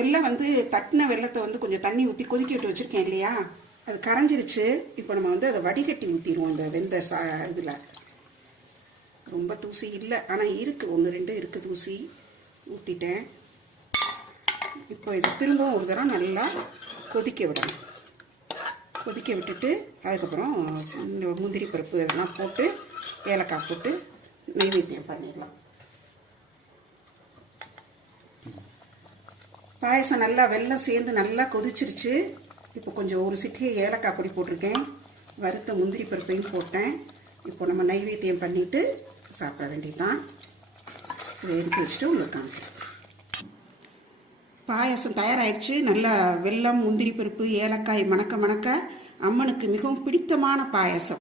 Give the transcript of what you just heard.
வெல்லம் வந்து தட்டின வெல்லத்தை வந்து கொஞ்சம் தண்ணி ஊற்றி கொதிக்க விட்டு வச்சுருக்கேன் இல்லையா, அது கரைஞ்சிருச்சு. இப்போ நம்ம வந்து அதை வடிகட்டி ஊற்றிடுவோம். அந்த வெந்த இதில் ரொம்ப தூசி இல்லை, ஆனால் இருக்குது, 1 2 இருக்குது தூசி. ஊற்றிட்டேன். இப்போ இது திரும்பவும் ஒரு தடவை நல்லா கொதிக்க விடணும். கொதிக்க விட்டுட்டு அதுக்கப்புறம் முந்திரி பருப்பு இதெல்லாம் போட்டு ஏலக்காய் போட்டு நைவேத்தியம் பண்ணிடலாம். பாயசம் நல்லா வெல்லம் சேர்ந்து நல்லா கொதிச்சிருச்சு. இப்போ கொஞ்சம் ஒரு சிட்டிகை ஏலக்காய் பொடி போட்டிருக்கேன், வறுத்த முந்திரி பருப்பையும் போட்டேன். இப்போ நம்ம நைவேத்தியம் பண்ணிவிட்டு சாப்பிட வேண்டியதுதான். இதை எடுத்து வச்சுட்டு உங்களுக்கு காமிக்கிறேன். பாயசம் தயாராகிடுச்சு. நல்லா வெல்லம் முந்திரி பருப்பு ஏலக்காய் மணக்க மணக்க அம்மனுக்கு மிகவும் பிடித்தமான பாயசம்.